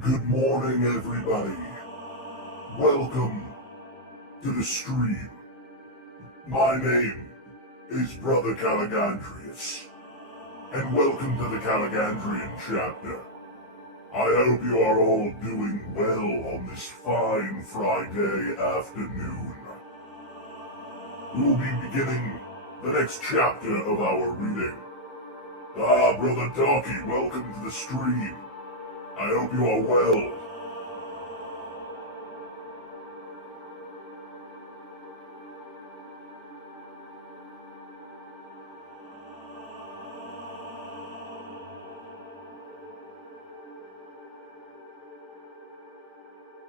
Good morning, everybody. Welcome to the stream. My name is Brother Caligandrius, and welcome to the Caligandrian chapter. I hope you are all doing well on this fine Friday afternoon. We will be beginning the next chapter of our reading. Brother Donkey, welcome to the stream. I hope you are well.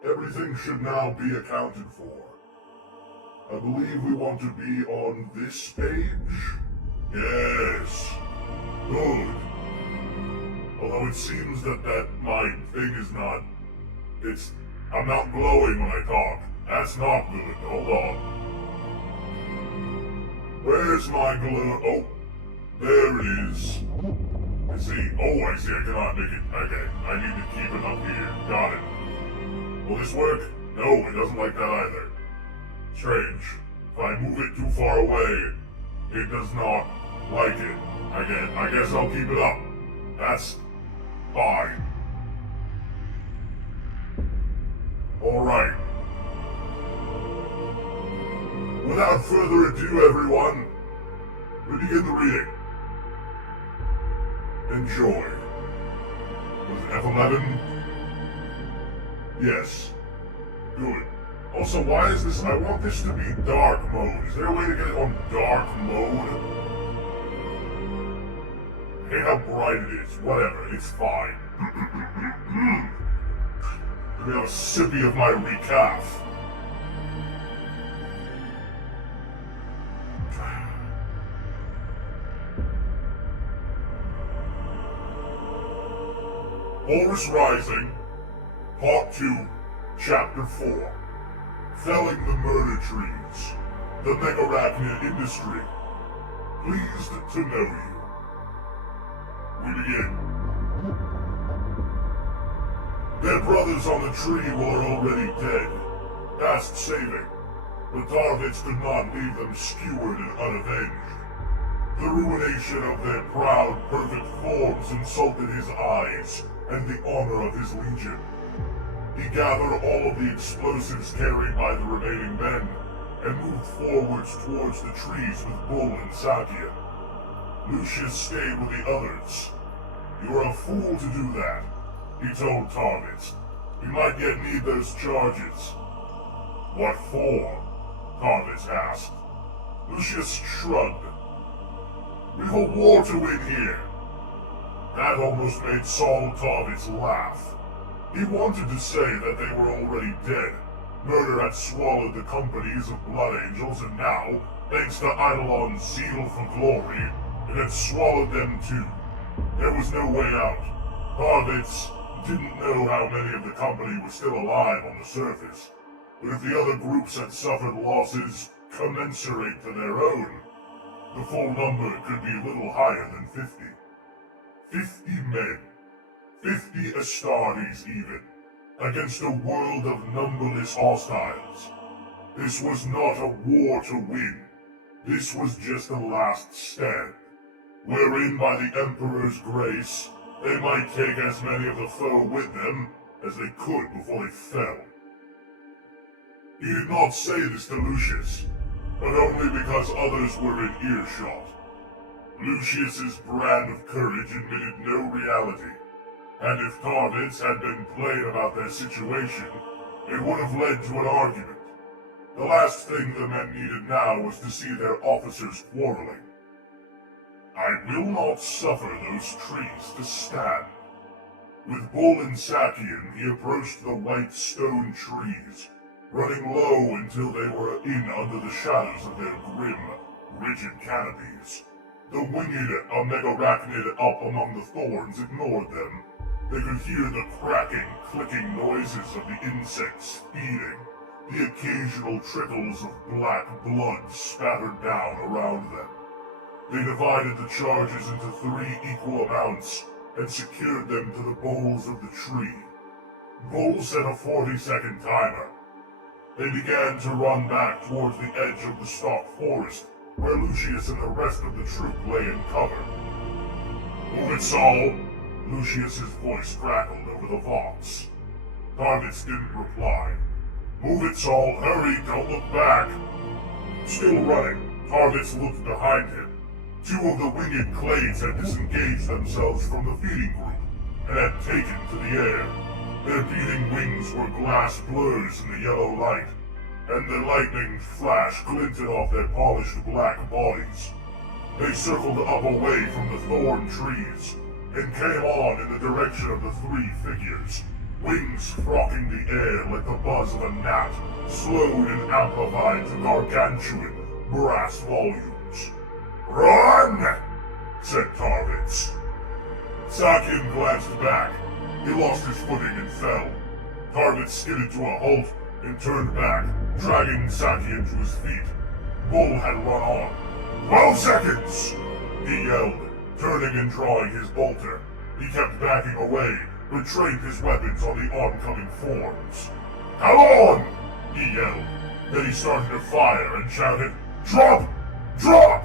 Everything should now be accounted for. I believe we want to be on this page? Yes. Good. Although it seems that my thing is not... I'm not glowing when I talk. That's not good. Hold on. Where's my glow? Oh, there it is. I see. Oh, I see. I cannot make it. Okay. I need to keep it up here. Got it. Will this work? No, it doesn't like that either. Strange. If I move it too far away, it does not like it. I guess I'll keep it up. That's fine. Alright. Without further ado, everyone, we begin the reading. Enjoy. Was it F11? Yes. Good. Also, why is this? I want this to be dark mode. Is there a way to get it on dark mode? I hate how bright it is. Whatever, it's fine. Let me have a sippy of my recaf. Horus Rising, Part 2, Chapter 4. Felling the Murder Trees. The Megarachnid Industry. Pleased to know you. We begin. Their brothers on the tree were already dead, past saving, but Tarvitz could not leave them skewered and unavenged. The ruination of their proud, perfect forms insulted his eyes and the honor of his legion. He gathered all of the explosives carried by the remaining men and moved forwards towards the trees with Bull and Sakya. Lucius stayed with the others. "You are a fool to do that," he told Tarvitz. "We might yet need those charges." "What for?" Tarvitz asked. Lucius shrugged. "We've a war to win here." That almost made Saul Tarvitz laugh. He wanted to say that they were already dead. Murder had swallowed the companies of Blood Angels, and now, thanks to Eidolon's zeal for glory, it had swallowed them too. There was no way out. Tarvitz didn't know how many of the company were still alive on the surface, but if the other groups had suffered losses commensurate to their own, the full number could be a little higher than 50. 50 men. 50 Astartes even, against a world of numberless hostiles. This was not a war to win. This was just a last stand, wherein by the Emperor's grace, they might take as many of the foe with them as they could before they fell. He did not say this to Lucius, but only because others were in earshot. Lucius's brand of courage admitted no reality, and if Tarvitz had been plain about their situation, it would have led to an argument. The last thing the men needed now was to see their officers quarreling. "I will not suffer those trees to stand." With Bull and Sakian, he approached the white stone trees, running low until they were in under the shadows of their grim, rigid canopies. The winged Megarachnid up among the thorns ignored them. They could hear the cracking, clicking noises of the insects feeding, the occasional trickles of black blood spattered down around them. They divided the charges into 3 equal amounts and secured them to the boles of the tree. Bull set a 40-second timer. They began to run back towards the edge of the stalk forest, where Lucius and the rest of the troop lay in cover. "Move it, Saul!" Lucius's voice crackled over the vox. Targets didn't reply. "Move it, Saul! Hurry! Don't look back!" Still running, Targets looked behind him. Two of the winged clades had disengaged themselves from the feeding group and had taken to the air. Their beating wings were glass blurs in the yellow light, and the lightning flash glinted off their polished black bodies. They circled up away from the thorn trees and came on in the direction of the three figures, wings frocking the air like the buzz of a gnat, slowed and amplified to gargantuan brass volumes. "Run!" said Targets. Sakian glanced back. He lost his footing and fell. Targets skidded to a halt and turned back, dragging Sakian to his feet. Bull had run on. 12 seconds! He yelled, turning and drawing his bolter. He kept backing away, but trained his weapons on the oncoming forms. "Come on!" he yelled. Then he started to fire and shouted, "Drop! Drop!"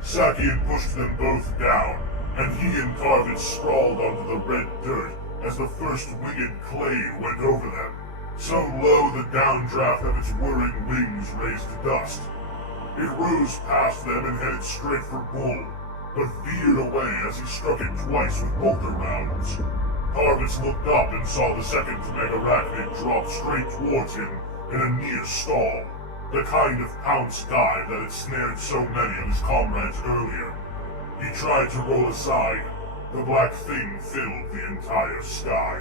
Sakian pushed them both down, and he and Targets sprawled onto the red dirt as the first winged clade went over them. So low the downdraft of its whirring wings raised dust. It rose past them and headed straight for Bull, but veered away as he struck it twice with bolter rounds. Targets looked up and saw the second megarachnid drop straight towards him in a near stall, the kind of pounce dive that had snared so many of his comrades earlier. He tried to roll aside. The black thing filled the entire sky.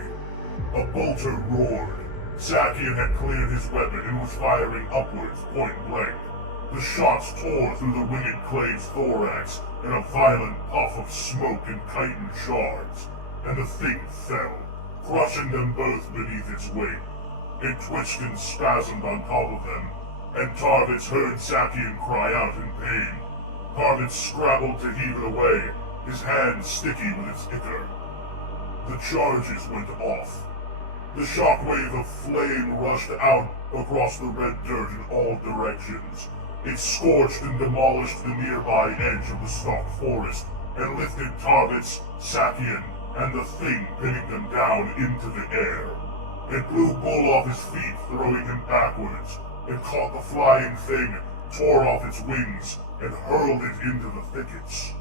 A bolter roared. Sakian had cleared his weapon and was firing upwards, point blank. The shots tore through the winged clade's thorax in a violent puff of smoke and chitin shards, and the thing fell, crushing them both beneath its weight. It twitched and spasmed on top of them, and Targets heard Sakian cry out in pain. Targets scrabbled to heave it away, his hand sticky with its ichor. The charges went off. The shockwave of flame rushed out across the red dirt in all directions. It scorched and demolished the nearby edge of the stalk forest, and lifted Targets, Sakian, and the thing pinning them down into the air. It blew Bull off his feet, throwing him backwards. It caught the flying thing, tore off its wings, and hurled it into the thickets.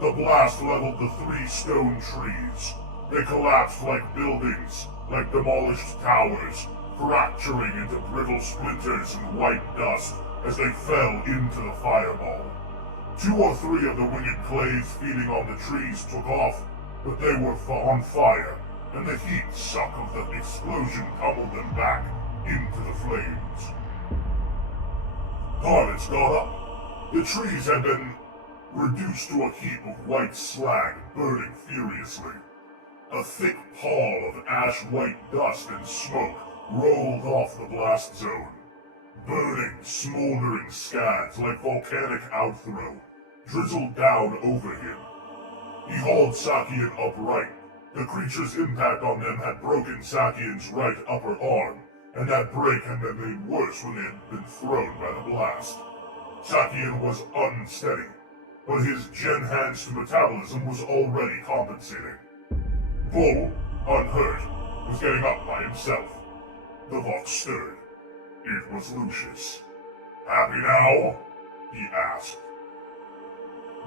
The blast leveled the three stone trees. They collapsed like buildings, like demolished towers, fracturing into brittle splinters and white dust as they fell into the fireball. 2 or 3 of the winged clades feeding on the trees took off, but they were on fire, and the heat suck of the explosion pummeled them back into the flames. Targets got up. The trees had been reduced to a heap of white slag burning furiously. A thick pall of ash-white dust and smoke rolled off the blast zone. Burning, smoldering scads like volcanic outthrow drizzled down over him. He hauled Sakian upright. The creature's impact on them had broken Sakian's right upper arm, and that break had been made worse when they had been thrown by the blast. Sakian was unsteady, but his gen-enhanced metabolism was already compensating. Bull, unhurt, was getting up by himself. The Vox stirred. It was Lucius. "Happy now?" he asked.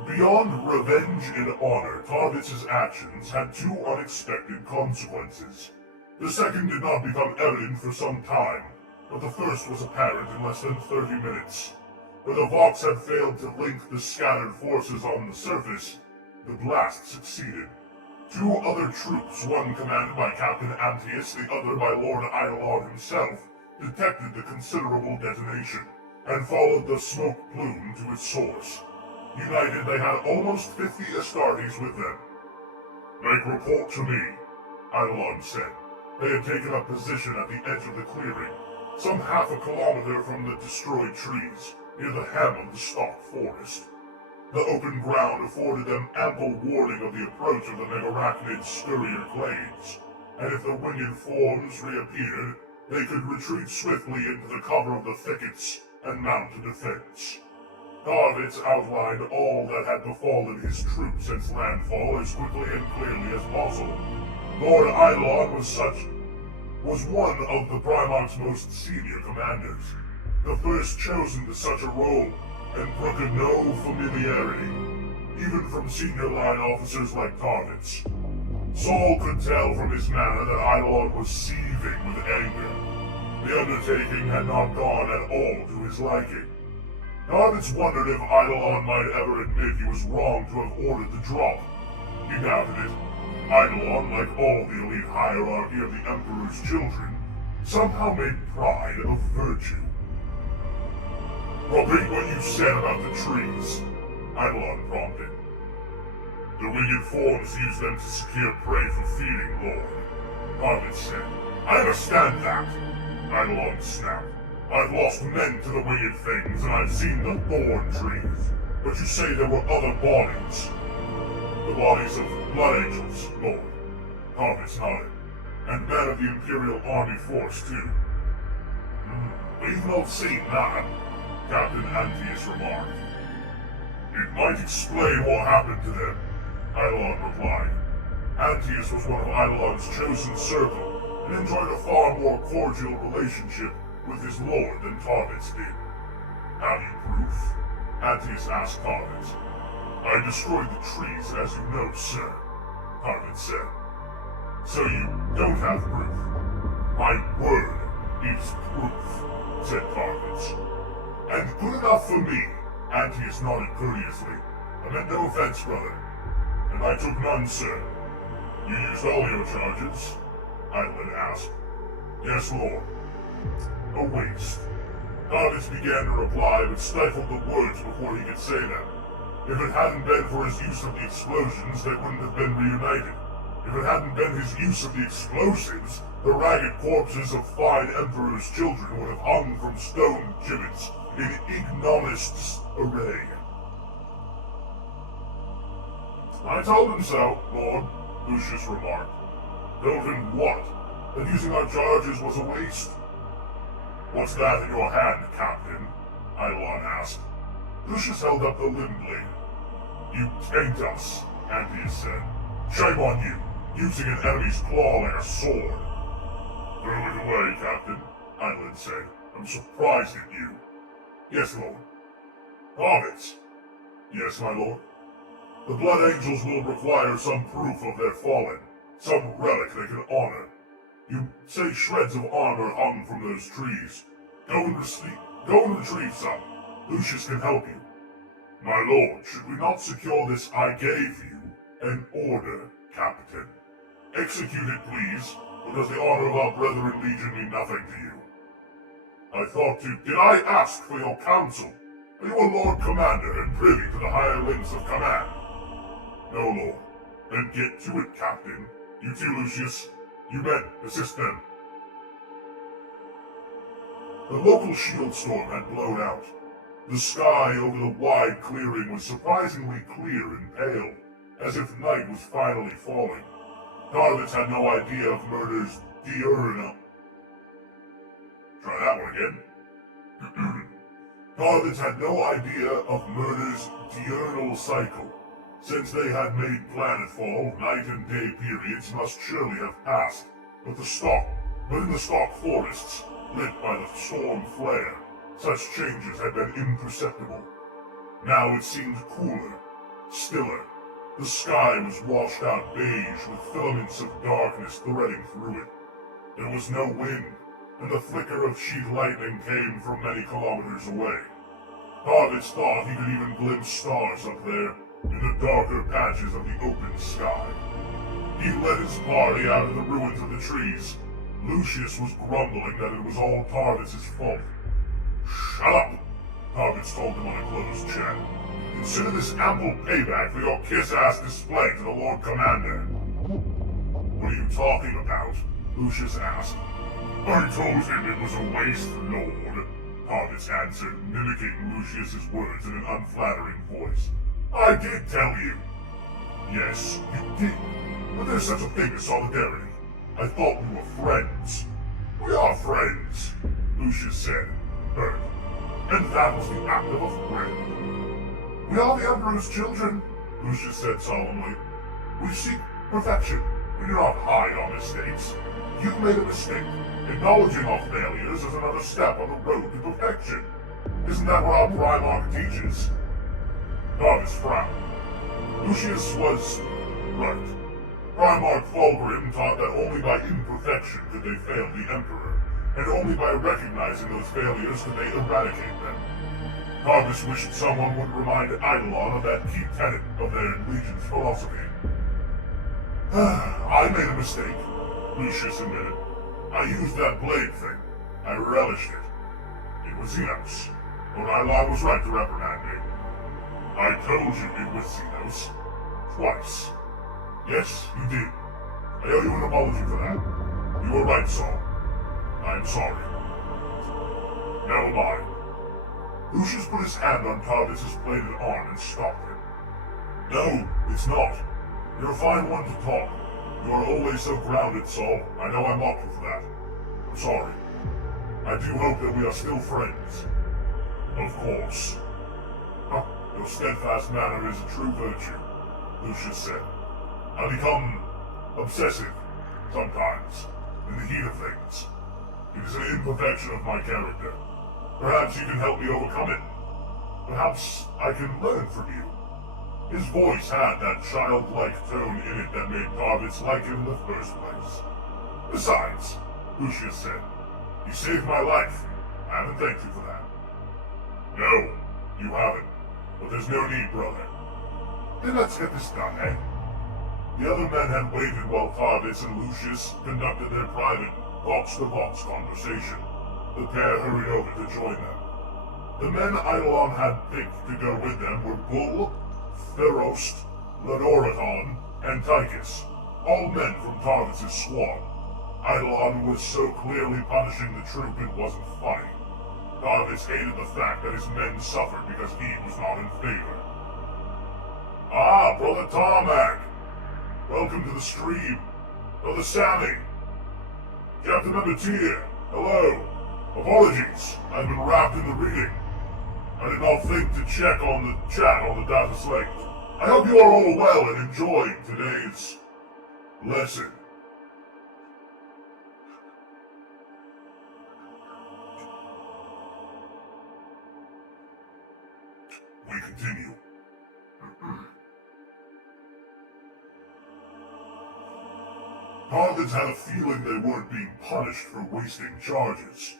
Beyond revenge and honor, Targets' actions had 2 unexpected consequences. The second did not become evident for some time, but the first was apparent in less than 30 minutes. Where the Vox had failed to link the scattered forces on the surface, the blast succeeded. 2 other troops, one commanded by Captain Amtius, the other by Lord Eidolon himself, detected the considerable detonation, and followed the smoke plume to its source. United, they had almost 50 Astartes with them. "Make report to me," Eidolon said. They had taken up position at the edge of the clearing, some half a kilometer from the destroyed trees, near the hem of the stalk forest. The open ground afforded them ample warning of the approach of the megarachnid scurrier clades, and if the winged forms reappeared, they could retreat swiftly into the cover of the thickets and mount a defense. Tarvitz outlined all that had befallen his troops since landfall as quickly and clearly as possible. Lord Eidolon was one of the Primarch's most senior commanders, the first chosen to such a role, and brooked no familiarity, even from senior line officers like Tarvitz. Saul could tell from his manner that Eidolon was seething with anger. The undertaking had not gone at all to his liking. Tarvitz wondered if Eidolon might ever admit he was wrong to have ordered the drop. He doubted it. Eidolon, like all the elite hierarchy of the Emperor's children, somehow made pride a virtue. Repeat what you said about the trees, Eidolon prompted. The winged forms use them to secure prey for feeding, Lord, Tarvitz said. I understand that, Eidolon snapped. I've lost men to the winged things, and I've seen the thorn trees. But you say there were other bodies. The bodies of blood angels, Lord, Tarvitz nodded. And men of the Imperial Army Force, too. We've not seen that, Captain Antius remarked. It might explain what happened to them, Eidolon replied. Antius was one of Eidolon's chosen circle, and enjoyed a far more cordial relationship with his lord than Tarvitz did. Have you proof? Antius asked Tarvitz. I destroyed the trees, as you know, sir, Tarvitz said. So you don't have proof? My word is proof, said Tarvitz. And good enough for me, Antius nodded courteously. I meant no offense, brother. And I took none, sir. You used all your charges? Eidolon asked. Yes, Lord. A waste. Tarvitz began to reply, but stifled the words before he could say them. If it hadn't been for his use of the explosions, they wouldn't have been reunited. If it hadn't been his use of the explosives, the ragged corpses of fine Emperor's children would have hung from stone gibbets in ignominious array. I told him so, Lord, Lucius remarked. Told him what? That using our charges was a waste? What's that in your hand, Captain? Eidolon asked. Lucius held up the limb blade. You taint us, Antius said. Shame on you, using an enemy's claw like a sword. Throw it away, Captain, Eidolon said. I'm surprised at you. Yes, Lord. Tarvitz. Yes, my lord. The Blood Angels will require some proof of their fallen, some relic they can honor. You say shreds of armor hung from those trees. Go and retrieve some. Lucius can help you. My lord, should we not secure this I gave you an order, Captain? Execute it, please, or does the honor of our brethren legion mean nothing to you? I thought to... Did I ask for your counsel? Are you a Lord Commander and privy to the higher limbs of command? No, Lord. Then get to it, Captain. You too, Lucius. You men, assist them. The local shield storm had blown out. The sky over the wide clearing was surprisingly clear and pale, as if night was finally falling. Tarvitz had no idea of murder's diurnal... Try that one again. Tarvitz had no idea of murder's diurnal cycle. Since they had made planetfall, night and day periods must surely have passed, but in the stock forests, lit by the storm flare, such changes had been imperceptible. Now it seemed cooler, stiller. The sky was washed out beige with filaments of darkness threading through it. There was no wind, and the flicker of sheet lightning came from many kilometers away. Tarvitz thought he could even glimpse stars up there, in the darker patches of the open sky. He led his party out of the ruins of the trees. Lucius was grumbling that it was all Tarvitz's fault. Shut up, Tarvitz told him on a closed chat. Consider this ample payback for your kiss-ass display to the Lord Commander. What are you talking about? Lucius asked. I told him it was a waste, Lord, Tarvitz answered, mimicking Lucius's words in an unflattering voice. I did tell you. Yes, you did. But there's such a thing as solidarity. I thought we were friends. We are friends, Lucius said, hurt. And that was the act of a friend. We are the Emperor's children, Lucius said solemnly. We seek perfection. We do not hide our mistakes. You made a mistake. Acknowledging our failures is another step on the road to perfection. Isn't that what our Primarch teaches? Tarvis frowned. Lucius was right. Primarch Fulgrim taught that only by imperfection could they fail the Emperor, and only by recognizing those failures could they eradicate them. Tarvis wished someone would remind Eidolon of that key tenet of their Legion's philosophy. I made a mistake, Lucius admitted. I used that blade thing. I relished it. It was Xenos, but Eidolon was right to reprimand me. I told you it was Xenos. Twice. Yes, you did. I owe you an apology for that. You were right, Saul. I'm sorry. Never mind. Lucius put his hand on Tarvis's bladed arm and stopped him. No, it's not. You're a fine one to talk. You are always so grounded, Saul. I know I mocked you for that. I'm sorry. I do hope that we are still friends. Of course. Your steadfast manner is a true virtue, Lucius said. I become obsessive, sometimes, in the heat of things. It is an imperfection of my character. Perhaps you can help me overcome it. Perhaps I can learn from you. His voice had that childlike tone in it that made Tarvis like him in the first place. Besides, Lucius said, you saved my life. I haven't thanked you for that. No, you haven't. But there's no need, brother. Then let's get this done, eh? The other men had waited while Tarvis and Lucius conducted their private box-to-box conversation. The pair hurried over to join them. The men Eidolon had picked to go with them were Bull, Ferost, Ladoraton, and Tychus, all men from Tarvis's squad. Eidolon was so clearly punishing the troop it wasn't funny. Tarvis hated the fact that his men suffered because he was not in favor. Ah, Brother Tarmac! Welcome to the stream. Brother Sammy! Captain Number Tier, hello! Apologies, I've been wrapped in the reading. I did not think to check on the chat on the data slate. I hope you are all well and enjoying today's lesson. We continue. Targets had a feeling they weren't being punished for wasting charges.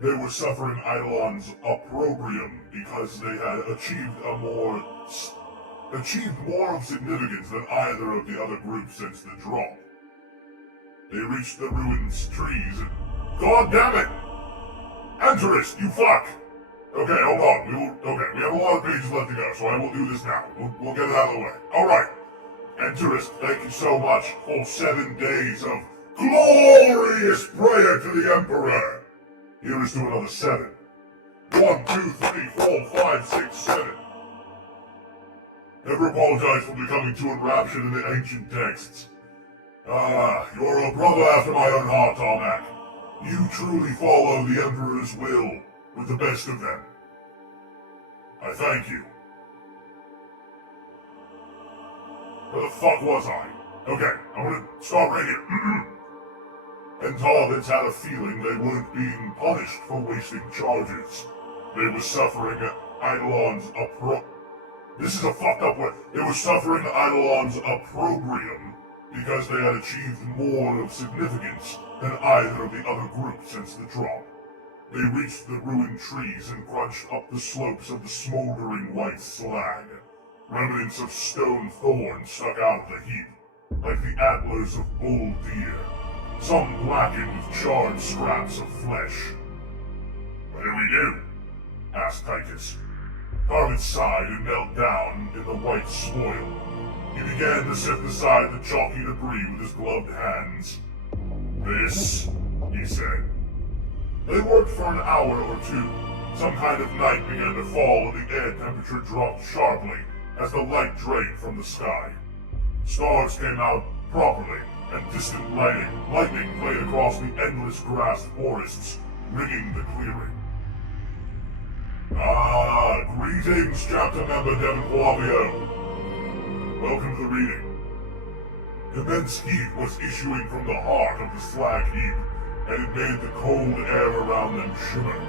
They were suffering Eidolon's opprobrium because they had achieved more of significance than either of the other groups since the drop. They reached the ruins trees and... God damn it! Antarist, you fuck! Okay, hold on. We have a lot of pages left to go, so I will do this now. We'll get it out of the way. Alright. Antarist, thank you so much for 7 days of glorious prayer to the Emperor. Here is to another 7. 1, 2, 3, 4, 5, 6, 7. Never apologize for becoming too enraptured in the ancient texts. You're a brother after my own heart, Tarmac. You truly follow the Emperor's will with the best of them. I thank you. Where the fuck was I? Okay, I'm gonna start right here. And Tarvitz had a feeling they weren't being punished for wasting charges. They were suffering Eidolon's This is a fucked up word. They were suffering Eidolon's opprobrium because they had achieved more of significance than either of the other groups since the drop. They reached the ruined trees and crunched up the slopes of the smoldering white slag. Remnants of stone thorns stuck out of the heap, like the antlers of bull deer, some blackened with charred scraps of flesh. What do we do? Asked Tychus. Tarvitz sighed and knelt down in the white spoil. He began to sift aside the chalky debris with his gloved hands. This, he said. They worked for an hour or two. Some kind of night began to fall and the air temperature dropped sharply as the light drained from the sky. Stars came out properly, and distant lightning played across the endless grassed forests, ringing the clearing. Ah, greetings, chapter member Devin Poivio. Welcome to the reading. Immense heat was issuing from the heart of the slag heap, and it made the cold air around them shimmer.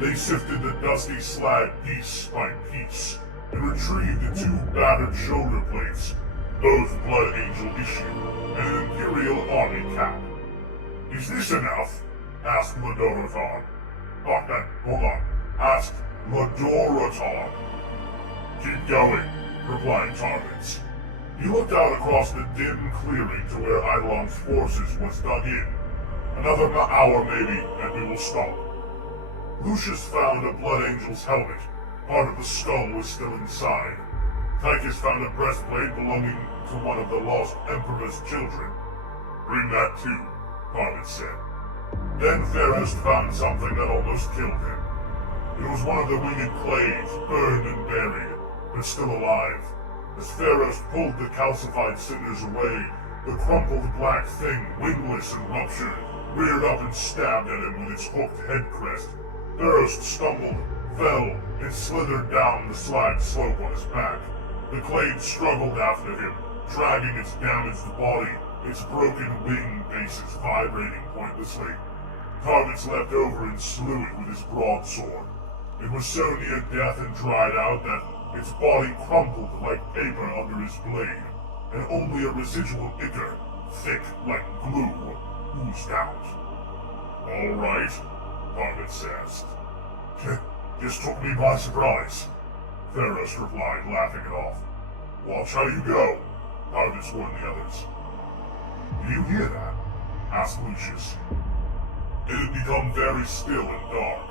They sifted the dusty slag piece by piece, and retrieved the two battered shoulder plates, those Blood Angel issue, and an Imperial Army cap. Is this enough? Asked Orator. Hold on. Asked Orator. Keep going, replied Tarvitz. He looked out across the dim clearing to where Eidolon's forces was dug in. Another hour maybe, and we will stop. Lucius found a Blood Angel's helmet. Part of the skull was still inside. Tychus found a breastplate belonging to one of the lost Emperor's children. Bring that too, Tarvitz said. Then Farost found something that almost killed him. It was one of the winged clades, burned and buried, but still alive. As Farost pulled the calcified cinders away, the crumpled black thing, wingless and ruptured, reared up and stabbed at him with its hooked head crest. Farost stumbled, fell, and slithered down the slag slope on his back. The clade struggled after him, dragging its damaged body, its broken wing bases vibrating pointlessly. Tarvitz leapt over and slew it with his broadsword. It was so near death and dried out that its body crumpled like paper under his blade, and only a residual ichor, thick like glue, oozed out. All right, Tarvitz asked. Just took me by surprise, Farost replied, laughing it off. Watch how you go, Tarvitz warned the others. Do you hear that? Asked Lucius. It had become very still and dark,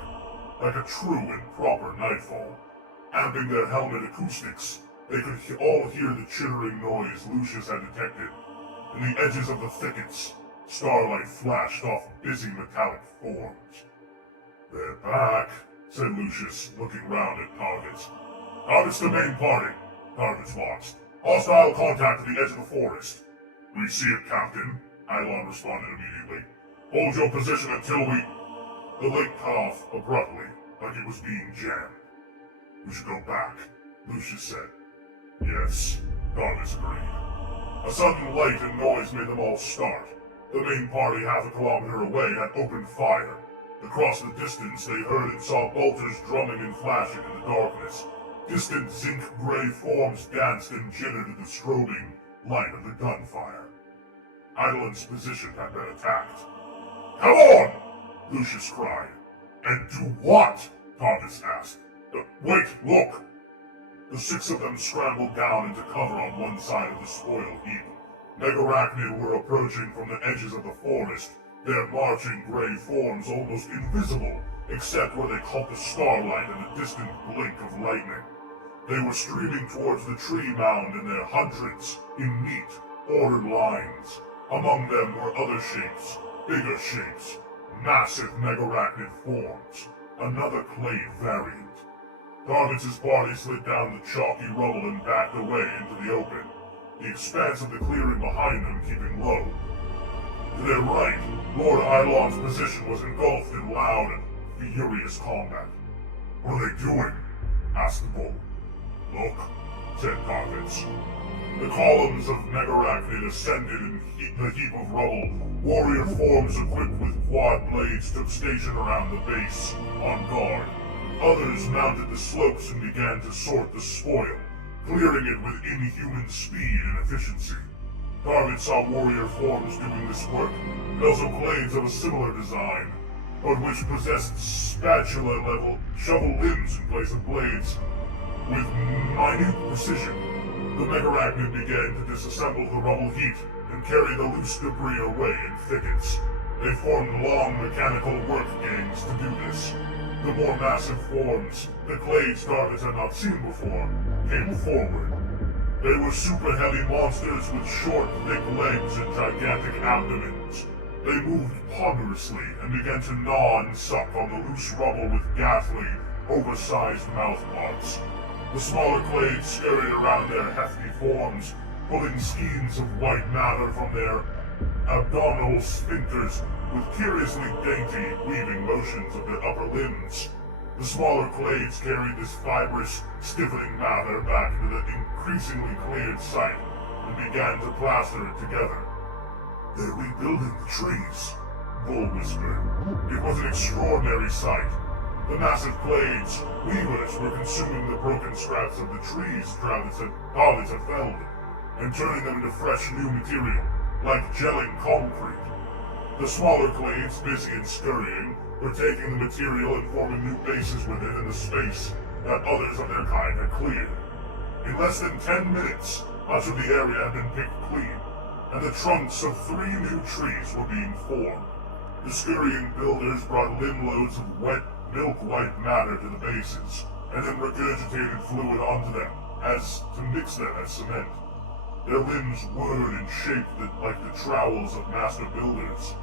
like a true and proper nightfall. Amping their helmet acoustics, they could all hear the chittering noise Lucius had detected. In the edges of the thickets, starlight flashed off busy metallic forms. They're back, said Lucius, looking round at Tarvitz. Tarvitz the main party, Tarvitz watched. Hostile contact at the edge of the forest. We see it, Captain, Eidolon responded immediately. Hold your position until we... The lake cut off abruptly, like it was being jammed. We should go back, Lucius said. Yes, Tarvitz agreed. A sudden light and noise made them all start. The main party half a kilometer away had opened fire. Across the distance they heard and saw bolters drumming and flashing in the darkness. Distant zinc-gray forms danced and jittered in the strobing light of the gunfire. Eidolon's position had been attacked. Come on! Lucius cried. And do what? Tarvitz asked. Wait, look! The six of them scrambled down into cover on one side of the spoil heap. Megarachnid were approaching from the edges of the forest, their marching gray forms almost invisible, except where they caught the starlight and the distant blink of lightning. They were streaming towards the tree mound in their hundreds, in neat, ordered lines. Among them were other shapes, bigger shapes, massive megarachnid forms, another clade variant. Tarvitz's party slid down the chalky rubble and backed away into the open, the expanse of the clearing behind them keeping low. To their right, Lord Eidolon's position was engulfed in loud and furious combat. What are they doing? Asked the bull. Look, said Tarvitz. The columns of megarachnid ascended in the heap of rubble. Warrior forms equipped with quad blades took station around the base, on guard. Others mounted the slopes and began to sort the spoil, clearing it with inhuman speed and efficiency. Tarvitz saw warrior forms doing this work, and also clades of a similar design, but which possessed spatula-level shovel limbs in place of blades. With minute precision, the megarachnid began to disassemble the rubble heap and carry the loose debris away in thickets. They formed long mechanical work gangs to do this. The more massive forms, the clades Tarvitz had not seen before, came forward. They were super heavy monsters with short, thick legs and gigantic abdomens. They moved ponderously and began to gnaw and suck on the loose rubble with ghastly, oversized mouthparts. The smaller clades scurried around their hefty forms, pulling skeins of white matter from their abdominal sphincters with curiously dainty, weaving motions of their upper limbs. The smaller clades carried this fibrous, stiffening matter back into the increasingly cleared site and began to plaster it together. "They're rebuilding the trees," Bull whispered. It was an extraordinary sight. The massive clades, weavers, were consuming the broken scraps of the trees Targets had felled, and turning them into fresh new material, like gelling concrete. The smaller clades, busy and scurrying, were taking the material and forming new bases with it in the space that others of their kind had cleared. In less than 10 minutes, much of the area had been picked clean, and the trunks of 3 new trees were being formed. The scurrying builders brought limb loads of wet, milk-white matter to the bases, and then regurgitated fluid onto them, to mix them as cement. Their limbs whirred and shaped like the trowels of master builders.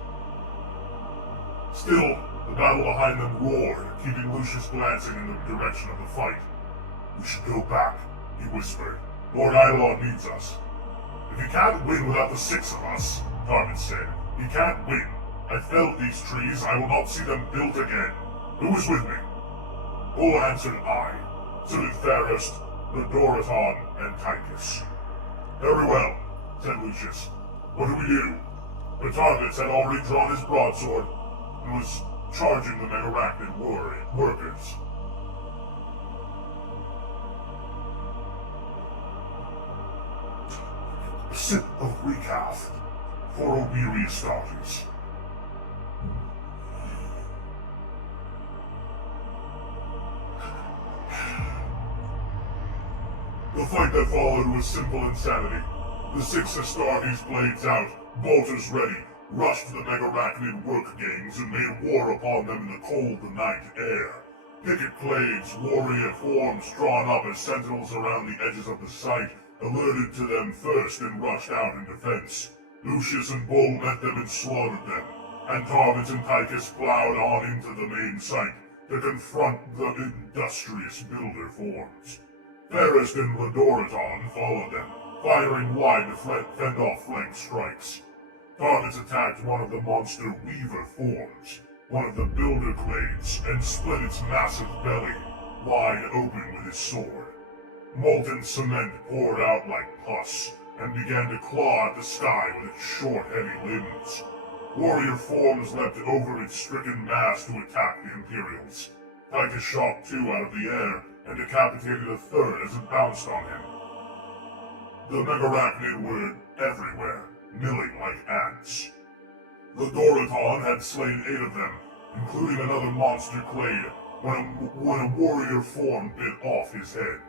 Still, the battle behind them roared, keeping Lucius glancing in the direction of the fight. "We should go back," he whispered. "Lord Eilon needs us." "If he can't win without the 6 of us," Target said, "he can't win. I felled these trees, I will not see them built again. Who is with me?" Bull answered I. So did Fairest, Orator, and Titus. "Very well," said Lucius. "What do we do?" The Targets had already drawn his broadsword and was charging the Megarachnid workers. A sip of recalf for a weary Astartes. The fight that followed was simple insanity. The 6 Astartes blades out, bolters ready, rushed the Megarachnid work gangs and made war upon them in the cold night air. Picket clades, warrior forms drawn up as sentinels around the edges of the site, alerted to them first and rushed out in defense. Lucius and Bull met them and slaughtered them, and Target and Titus plowed on into the main site to confront the industrious builder forms. Fairest and Orator followed them, firing wide to fend off flank strikes. Targets attacked one of the monster weaver forms, one of the builder clades, and split its massive belly wide open with his sword. Molten cement poured out like pus, and began to claw at the sky with its short, heavy limbs. Warrior forms leapt over its stricken mass to attack the Imperials. Titus shot 2 out of the air, and decapitated a 3rd as it bounced on him. The Megarachnid were everywhere, milling like ants. The Orator had slain 8 of them, including another monster clade, when a warrior form bit off his head.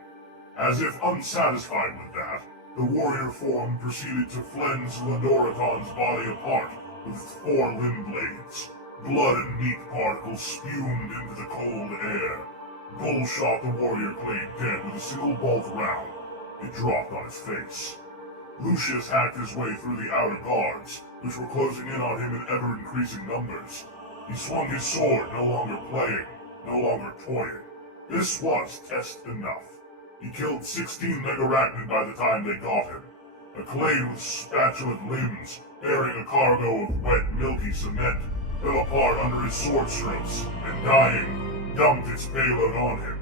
As if unsatisfied with that, the warrior form proceeded to flense Orator's body apart with its 4 limb blades. Blood and meat particles spumed into the cold air. Bull shot the warrior clade dead with a single bolt round. It dropped on his face. Lucius hacked his way through the outer guards, which were closing in on him in ever-increasing numbers. He swung his sword, no longer playing, no longer toying. This was test enough. He killed 16 Megarachnid by the time they got him. A clade with spatulate limbs, bearing a cargo of wet, milky cement, fell apart under his sword strokes, and dying, dumped its payload on him.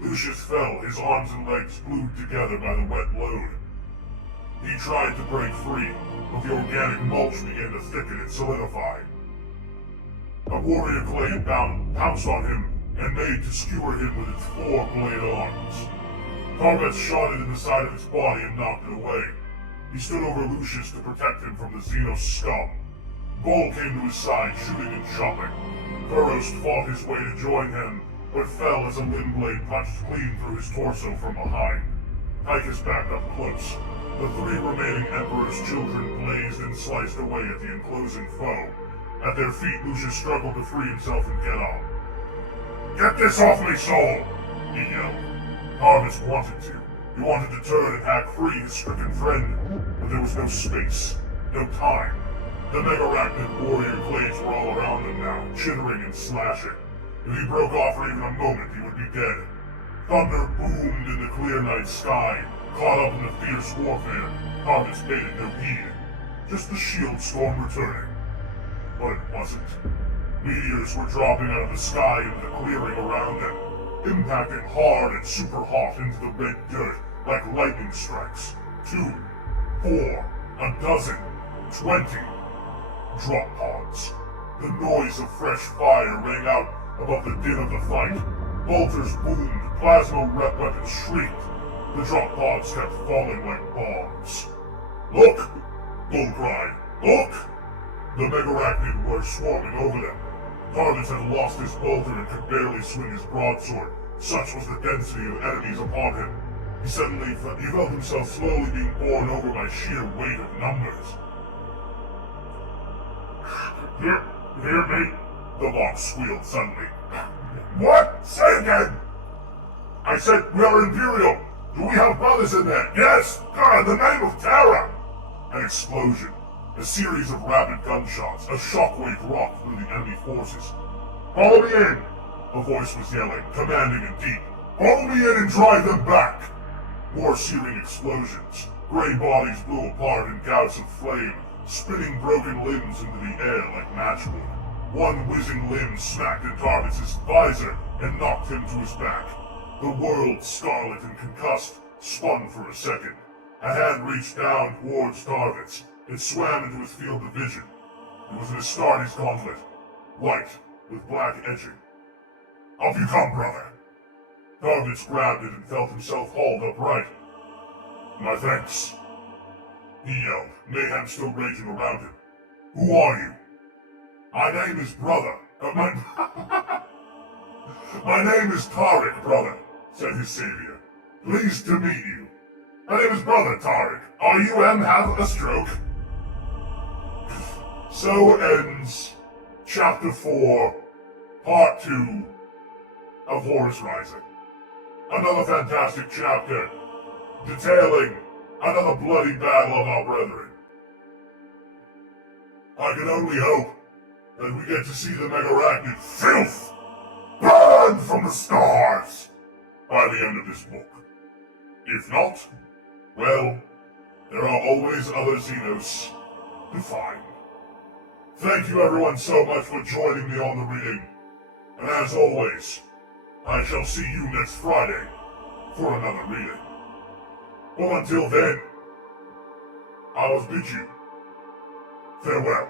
Lucius fell, his arms and legs glued together by the wet load. He tried to break free, but the organic mulch began to thicken and solidify. A warrior clade pounced on him and made to skewer him with its 4-blade arms. Target shot it in the side of his body and knocked it away. He stood over Lucius to protect him from the Xenos scum. Bull came to his side, shooting and chopping. Horus fought his way to join him, but fell as a limb blade punched clean through his torso from behind. Titus backed up close. The 3 remaining Emperor's children blazed and sliced away at the enclosing foe. At their feet, Lucius struggled to free himself and get up. "Get this off me, soul!" he yelled. Horus wanted to. He wanted to turn and hack free his stricken friend, but there was no space, no time. The Megarachnid warrior clades were all around him now, chittering and slashing. If he broke off for even a moment, he would be dead. Thunder boomed in the clear night sky. Caught up in the fierce warfare, Targus paid it no heed. just the shield storm returning. But it wasn't. Meteors were dropping out of the sky into the clearing around them, impacting hard and super hot into the red dirt like lightning strikes. 2, 4, a dozen, 20 drop pods. The noise of fresh fire rang out above the din of the fight. Bolters boomed, plasma weapons shrieked. The drop pods kept falling like bombs. "Look!" Bull cried. "Look!" The Megarachnid were swarming over them. Tarvitz had lost his bolter and could barely swing his broadsword. Such was the density of enemies upon him. He felt himself slowly being borne over by sheer weight of numbers. Hear me?" The box squealed suddenly. "What? Say again!" "I said we are Imperial. Do we have brothers in there?" "Yes! God, in the name of Terra!" An explosion. A series of rapid gunshots. A shockwave rocked through the enemy forces. "Follow me in!" A voice was yelling, commanding and deep. "Follow me in and drive them back!" More searing explosions. Gray bodies blew apart in gouts of flame, spinning broken limbs into the air like matchwood. One whizzing limb smacked in Tarvitz's visor and knocked him to his back. The world, scarlet and concussed, spun for a second. A hand reached down towards Tarvitz. It swam into his field of vision. It was an Astartes gauntlet, white with black edging. "Off you come, brother!" Tarvitz grabbed it and felt himself hauled upright. "My thanks," he yelled, mayhem still raging around him. "Who are you?" "My name is Brother. My name is Tariq, brother," said his savior. "Pleased to meet you." "My name is Brother Tariq. Are you have a stroke?" So ends Chapter 4, Part 2 of Horus Rising. Another fantastic chapter, detailing another bloody battle of our brethren. I can only hope that we get to see the Megarachnid filth burn from the stars by the end of this book. If not, well, there are always other Xenos to find. Thank you everyone so much for joining me on the reading, and as always, I shall see you next Friday for another reading. Well, until then, I will bid you farewell.